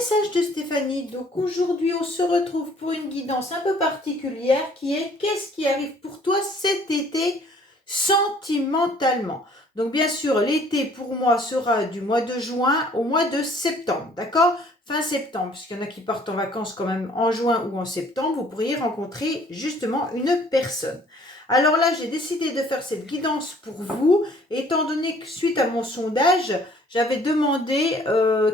message de Stéphanie. Donc aujourd'hui, on se retrouve pour une guidance un peu particulière qui est qu'est-ce qui arrive pour toi cet été sentimentalement. Donc bien sûr, l'été pour moi sera du mois de juin au mois de septembre, d'accord? Fin septembre, puisqu'il y en a qui partent en vacances quand même en juin ou en septembre, vous pourriez rencontrer justement une personne. Alors là, j'ai décidé de faire cette guidance pour vous, étant donné que suite à mon sondage, j'avais demandé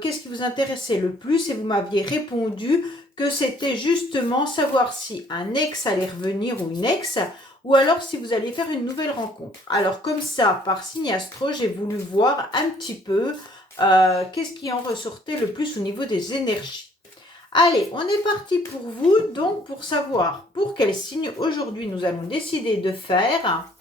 qu'est-ce qui vous intéressait le plus et vous m'aviez répondu que c'était justement savoir si un ex allait revenir ou une ex, ou alors si vous allez faire une nouvelle rencontre. Alors comme ça, par signe astro, j'ai voulu voir un petit peu qu'est-ce qui en ressortait le plus au niveau des énergies. Allez, on est parti pour vous, donc pour savoir pour quel signe aujourd'hui nous allons décider de faire.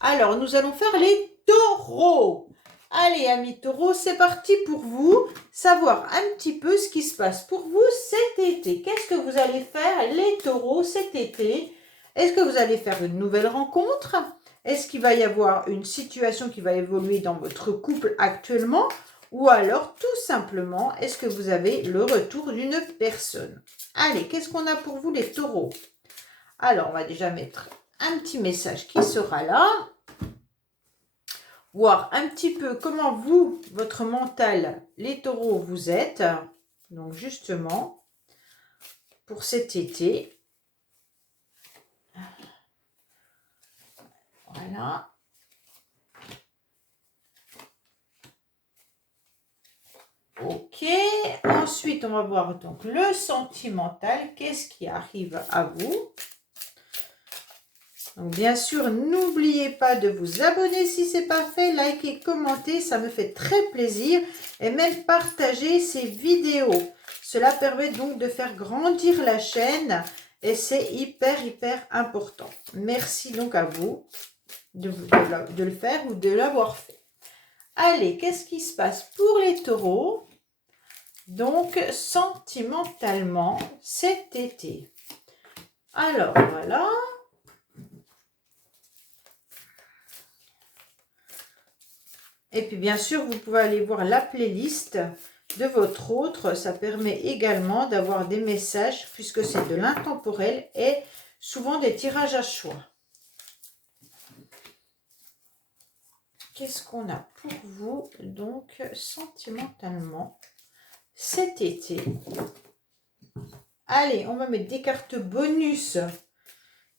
Alors, nous allons faire les taureaux. Allez, amis taureaux, c'est parti pour vous, savoir un petit peu ce qui se passe pour vous cet été. Qu'est-ce que vous allez faire, les taureaux, cet été? Est-ce que vous allez faire une nouvelle rencontre? Est-ce qu'il va y avoir une situation qui va évoluer dans votre couple actuellement? Ou alors, tout simplement, est-ce que vous avez le retour d'une personne? Allez, qu'est-ce qu'on a pour vous, les taureaux? Alors, on va déjà mettre un petit message qui sera là. Voir un petit peu comment vous, votre mental, les taureaux, vous êtes. Donc, justement, pour cet été. Voilà. Ok, ensuite on va voir donc le sentimental, qu'est-ce qui arrive à vous. Donc bien sûr, n'oubliez pas de vous abonner si ce n'est pas fait, liker, commenter, ça me fait très plaisir et même partager ces vidéos. Cela permet donc de faire grandir la chaîne et c'est hyper important. Merci donc à vous de le faire ou de l'avoir fait. Allez, qu'est-ce qui se passe pour les taureaux? Donc, sentimentalement, cet été. Alors, voilà. Et puis, bien sûr, vous pouvez aller voir la playlist de votre autre. Ça permet également d'avoir des messages, puisque c'est de l'intemporel et souvent des tirages à choix. Qu'est-ce qu'on a pour vous, donc, sentimentalement cet été? Allez, on va mettre des cartes bonus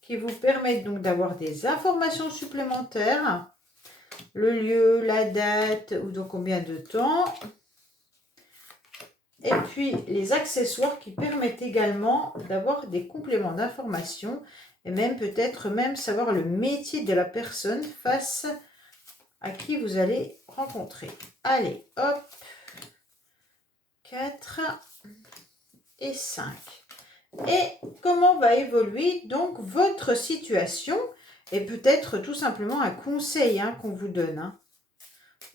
qui vous permettent donc d'avoir des informations supplémentaires. Le lieu, la date ou dans combien de temps. Et puis les accessoires qui permettent également d'avoir des compléments d'informations et même peut-être même savoir le métier de la personne face à qui vous allez rencontrer. Allez, hop. 4 et 5. Et comment va évoluer donc votre situation et peut-être tout simplement un conseil qu'on vous donne.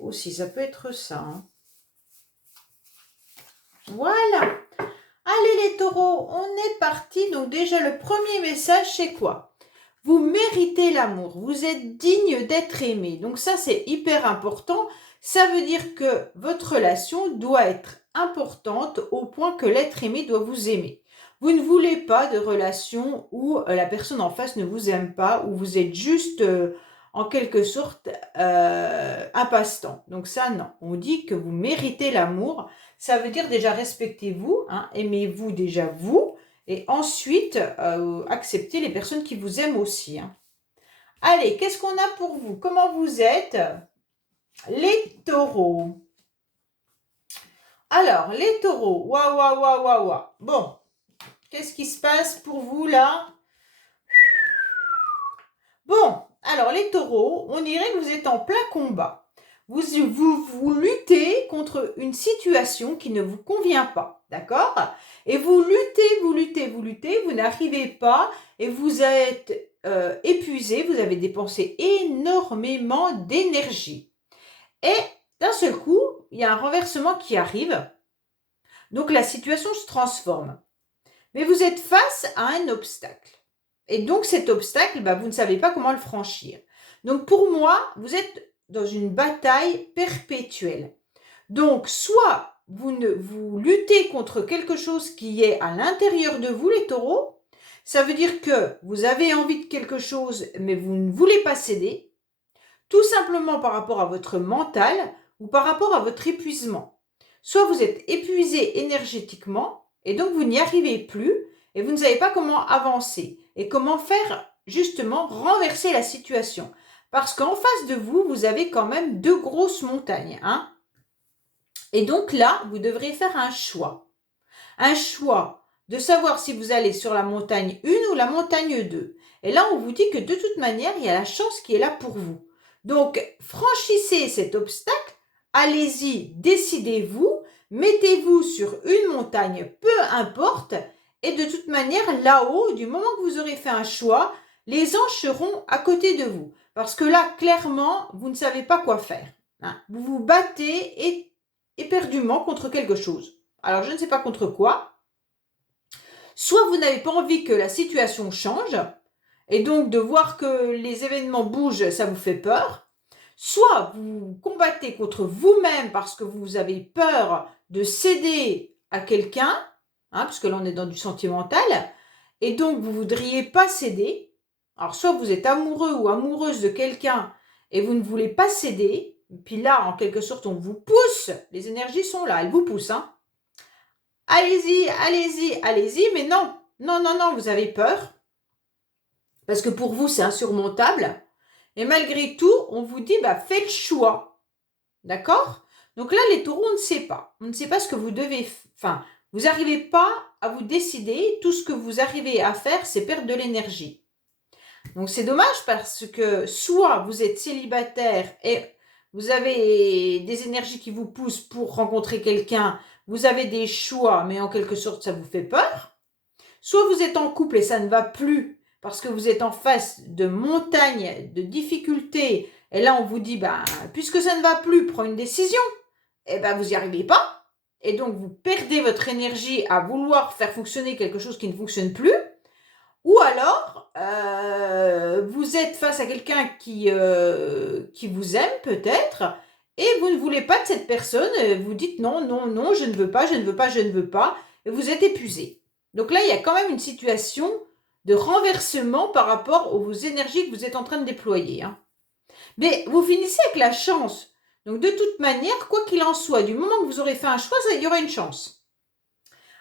Aussi, ça peut être ça. Voilà. Allez les taureaux, on est parti. Donc déjà, le premier message, c'est quoi? Vous méritez l'amour. Vous êtes digne d'être aimé. Donc ça, c'est hyper important. Ça veut dire que votre relation doit être importante au point que l'être aimé doit vous aimer. Vous ne voulez pas de relation où la personne en face ne vous aime pas, où vous êtes juste en quelque sorte un passe-temps. Donc ça, non. On dit que vous méritez l'amour. Ça veut dire déjà respectez-vous, aimez-vous déjà vous, et ensuite acceptez les personnes qui vous aiment aussi. Allez, qu'est-ce qu'on a pour vous? Comment vous êtes? Les taureaux. Alors, les taureaux, waouh. Bon, qu'est-ce qui se passe pour vous là? Bon, alors les taureaux, on dirait que vous êtes en plein combat. Vous luttez contre une situation qui ne vous convient pas, d'accord? Et vous luttez, vous n'arrivez pas et vous êtes épuisé, vous avez dépensé énormément d'énergie. Et d'un seul coup, il y a un renversement qui arrive. Donc la situation se transforme. Mais vous êtes face à un obstacle. Et donc cet obstacle, vous ne savez pas comment le franchir. Donc pour moi, vous êtes dans une bataille perpétuelle. Donc soit vous luttez contre quelque chose qui est à l'intérieur de vous, les taureaux. Ça veut dire que vous avez envie de quelque chose, mais vous ne voulez pas céder, tout simplement par rapport à votre mental ou par rapport à votre épuisement. Soit vous êtes épuisé énergétiquement et donc vous n'y arrivez plus et vous ne savez pas comment avancer et comment faire justement renverser la situation. Parce qu'en face de vous, vous avez quand même deux grosses montagnes, hein. Et donc là, vous devrez faire un choix. Un choix de savoir si vous allez sur la montagne 1 ou la montagne 2. Et là, on vous dit que de toute manière, il y a la chance qui est là pour vous. Donc, franchissez cet obstacle, allez-y, décidez-vous, mettez-vous sur une montagne, peu importe, et de toute manière, là-haut, du moment que vous aurez fait un choix, les anges seront à côté de vous. Parce que là, clairement, vous ne savez pas quoi faire, hein. Vous vous battez éperdument contre quelque chose. Alors, je ne sais pas contre quoi. Soit vous n'avez pas envie que la situation change, et donc de voir que les événements bougent, ça vous fait peur. Soit vous combattez contre vous-même parce que vous avez peur de céder à quelqu'un, hein, parce que là on est dans du sentimental, et donc vous ne voudriez pas céder. Alors soit vous êtes amoureux ou amoureuse de quelqu'un et vous ne voulez pas céder, puis là en quelque sorte on vous pousse, les énergies sont là, elles vous poussent, hein. Allez-y, allez-y, allez-y, mais non, non, non, non, vous avez peur, parce que pour vous, c'est insurmontable, et malgré tout, on vous dit, bah, faites le choix, d'accord? Donc là, les taureaux, on ne sait pas. On ne sait pas ce que vous devez, enfin, vous n'arrivez pas à vous décider, tout ce que vous arrivez à faire, c'est perdre de l'énergie. Donc c'est dommage parce que soit vous êtes célibataire et vous avez des énergies qui vous poussent pour rencontrer quelqu'un, vous avez des choix, mais en quelque sorte ça vous fait peur. Soit vous êtes en couple et ça ne va plus parce que vous êtes en face de montagnes, de difficultés, et là on vous dit, bah, puisque ça ne va plus, prends une décision, et ben vous n'y arrivez pas, et donc vous perdez votre énergie à vouloir faire fonctionner quelque chose qui ne fonctionne plus. Ou alors, vous êtes face à quelqu'un qui vous aime peut-être, et vous ne voulez pas de cette personne, vous dites non, non, non, je ne veux pas, je ne veux pas, je ne veux pas, et vous êtes épuisé. Donc là, il y a quand même une situation de renversement par rapport aux énergies que vous êtes en train de déployer, hein. Mais vous finissez avec la chance. Donc de toute manière, quoi qu'il en soit, du moment que vous aurez fait un choix, il y aura une chance.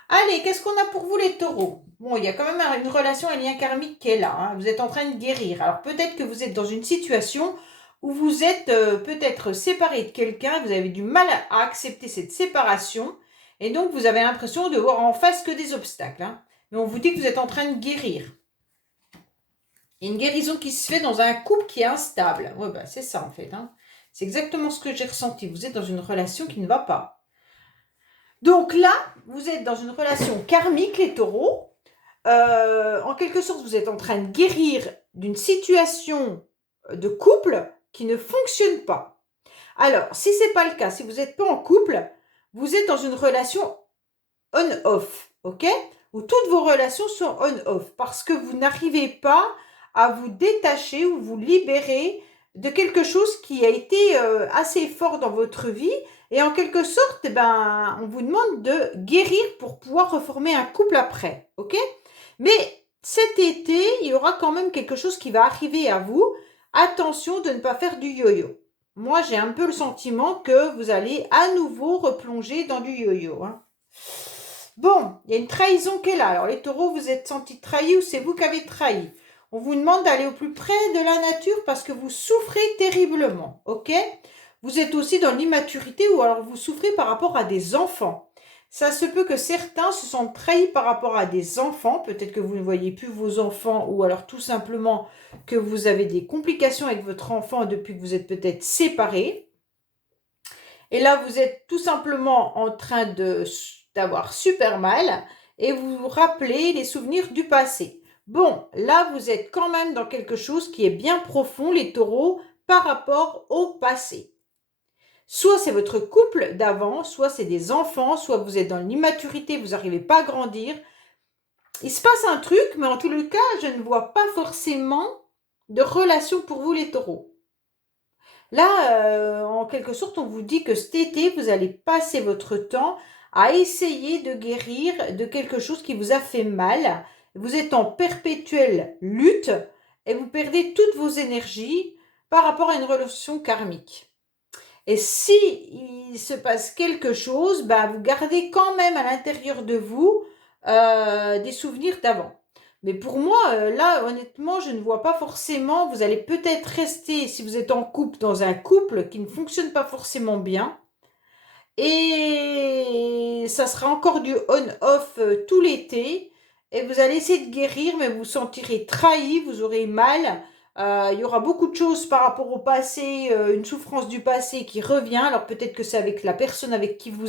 Allez, qu'est-ce qu'on a pour vous les taureaux? Bon, il y a quand même une relation, un lien karmique qui est là, hein. Vous êtes en train de guérir. Alors peut-être que vous êtes dans une situation où vous êtes peut-être séparé de quelqu'un, vous avez du mal à accepter cette séparation, et donc vous avez l'impression de voir en face que des obstacles, hein. Mais on vous dit que vous êtes en train de guérir. Il y a une guérison qui se fait dans un couple qui est instable. Ouais, bah, c'est ça en fait, hein. C'est exactement ce que j'ai ressenti. Vous êtes dans une relation qui ne va pas. Donc là, vous êtes dans une relation karmique, les taureaux. En quelque sorte, vous êtes en train de guérir d'une situation de couple qui ne fonctionne pas. Alors, si ce n'est pas le cas, si vous n'êtes pas en couple, vous êtes dans une relation on-off, ok? Où toutes vos relations sont on-off parce que vous n'arrivez pas à vous détacher ou vous libérer de quelque chose qui a été assez fort dans votre vie. Et en quelque sorte, on vous demande de guérir pour pouvoir reformer un couple après, ok? Mais cet été, il y aura quand même quelque chose qui va arriver à vous. Attention de ne pas faire du yo-yo. Moi, j'ai un peu le sentiment que vous allez à nouveau replonger dans du yo-yo, hein. Bon, il y a une trahison qui est là. Alors les taureaux, vous êtes sentis trahis ou c'est vous qui avez trahi? On vous demande d'aller au plus près de la nature parce que vous souffrez terriblement, ok? Vous êtes aussi dans l'immaturité ou alors vous souffrez par rapport à des enfants. Ça se peut que certains se sentent trahis par rapport à des enfants. Peut-être que vous ne voyez plus vos enfants ou alors tout simplement que vous avez des complications avec votre enfant depuis que vous êtes peut-être séparés. Et là, vous êtes tout simplement en train d'avoir super mal et vous vous rappelez les souvenirs du passé. Bon, là, vous êtes quand même dans quelque chose qui est bien profond, les taureaux, par rapport au passé. Soit c'est votre couple d'avant, soit c'est des enfants, soit vous êtes dans l'immaturité, vous n'arrivez pas à grandir. Il se passe un truc, mais en tout cas, je ne vois pas forcément de relation pour vous les taureaux. Là, en quelque sorte, on vous dit que cet été, vous allez passer votre temps à essayer de guérir de quelque chose qui vous a fait mal. Vous êtes en perpétuelle lutte et vous perdez toutes vos énergies par rapport à une relation karmique. Et si il se passe quelque chose, bah, vous gardez quand même à l'intérieur de vous des souvenirs d'avant. Mais pour moi, là, honnêtement, je ne vois pas forcément. Vous allez peut-être rester, si vous êtes en couple, dans un couple qui ne fonctionne pas forcément bien. Et ça sera encore du on-off tout l'été. Et vous allez essayer de guérir, mais vous vous sentirez trahi, vous aurez mal. Il y aura beaucoup de choses par rapport au passé, une souffrance du passé qui revient. Alors peut-être que c'est avec la personne avec qui vous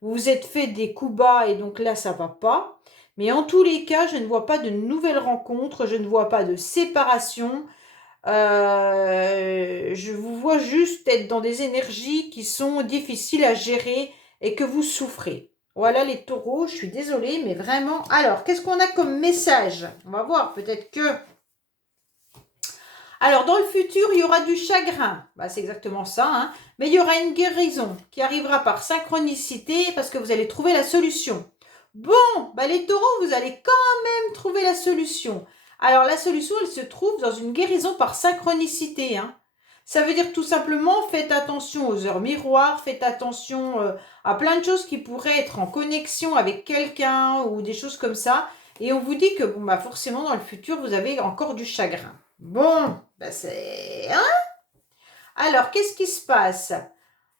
vous êtes fait des coups bas et donc là ça va pas. Mais en tous les cas, je ne vois pas de nouvelles rencontres, je ne vois pas de séparation. Je vous vois juste être dans des énergies qui sont difficiles à gérer et que vous souffrez. Voilà les taureaux, je suis désolée, mais vraiment. Alors, qu'est-ce qu'on a comme message? On va voir, peut-être que... Alors, dans le futur, il y aura du chagrin. Bah, c'est exactement ça, hein. Mais il y aura une guérison qui arrivera par synchronicité parce que vous allez trouver la solution. Bon, bah, les taureaux, vous allez quand même trouver la solution. Alors, la solution, elle se trouve dans une guérison par synchronicité, hein. Ça veut dire tout simplement, faites attention aux heures miroirs, faites attention à plein de choses qui pourraient être en connexion avec quelqu'un ou des choses comme ça. Et on vous dit que bon, bah forcément, dans le futur, vous avez encore du chagrin. Bon, bah c'est... Hein. Alors, qu'est-ce qui se passe?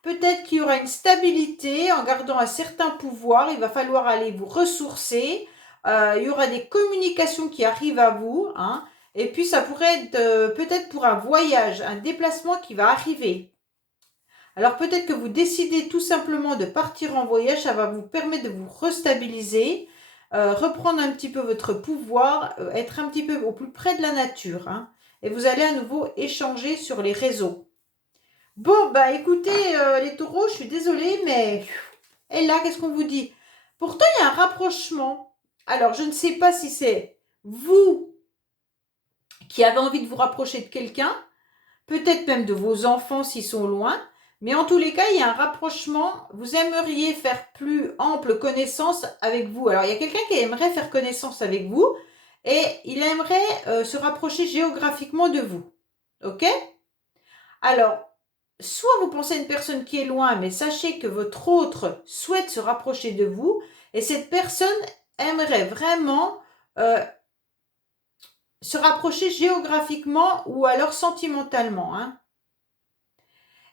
Peut-être qu'il y aura une stabilité en gardant un certain pouvoir. Il va falloir aller vous ressourcer. Il y aura des communications qui arrivent à vous, hein. Et puis, ça pourrait être peut-être pour un voyage, un déplacement qui va arriver. Alors, peut-être que vous décidez tout simplement de partir en voyage. Ça va vous permettre de vous restabiliser, reprendre un petit peu votre pouvoir, être un petit peu au plus près de la nature, hein. Et vous allez à nouveau échanger sur les réseaux. Bon, bah écoutez, les taureaux, je suis désolée, mais... Et là, qu'est-ce qu'on vous dit? Pourtant, il y a un rapprochement. Alors, je ne sais pas si c'est vous qui avez envie de vous rapprocher de quelqu'un, peut-être même de vos enfants s'ils sont loin, mais en tous les cas, il y a un rapprochement. Vous aimeriez faire plus ample connaissance avec vous. Alors, il y a quelqu'un qui aimerait faire connaissance avec vous et il aimerait se rapprocher géographiquement de vous. Ok? Alors, soit vous pensez à une personne qui est loin, mais sachez que votre autre souhaite se rapprocher de vous et cette personne aimerait vraiment euh, se rapprocher géographiquement ou alors sentimentalement, hein.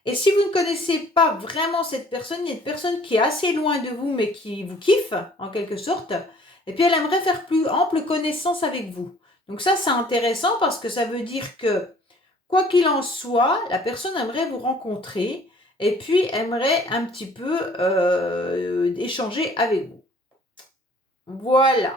Et si vous ne connaissez pas vraiment cette personne, il y a une personne qui est assez loin de vous mais qui vous kiffe en quelque sorte, et puis elle aimerait faire plus ample connaissance avec vous. Donc ça, c'est intéressant parce que ça veut dire que quoi qu'il en soit, la personne aimerait vous rencontrer et puis aimerait un petit peu échanger avec vous. Voilà.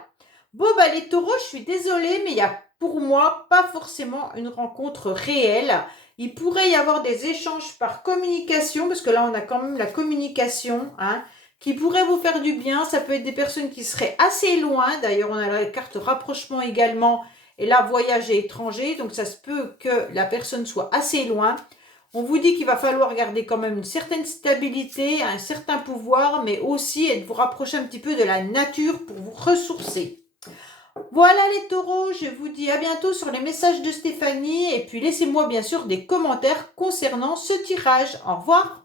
Bon, bah les taureaux, je suis désolée, mais il n'y a pour moi pas forcément une rencontre réelle. Il pourrait y avoir des échanges par communication, parce que là, on a quand même la communication, hein, qui pourrait vous faire du bien. Ça peut être des personnes qui seraient assez loin. D'ailleurs, on a la carte rapprochement également. Et là, voyage et étranger. Donc, ça se peut que la personne soit assez loin. On vous dit qu'il va falloir garder quand même une certaine stabilité, un certain pouvoir, mais aussi et de vous rapprocher un petit peu de la nature pour vous ressourcer. Voilà les taureaux, je vous dis à bientôt sur les messages de Stéphanie et puis laissez-moi bien sûr des commentaires concernant ce tirage. Au revoir.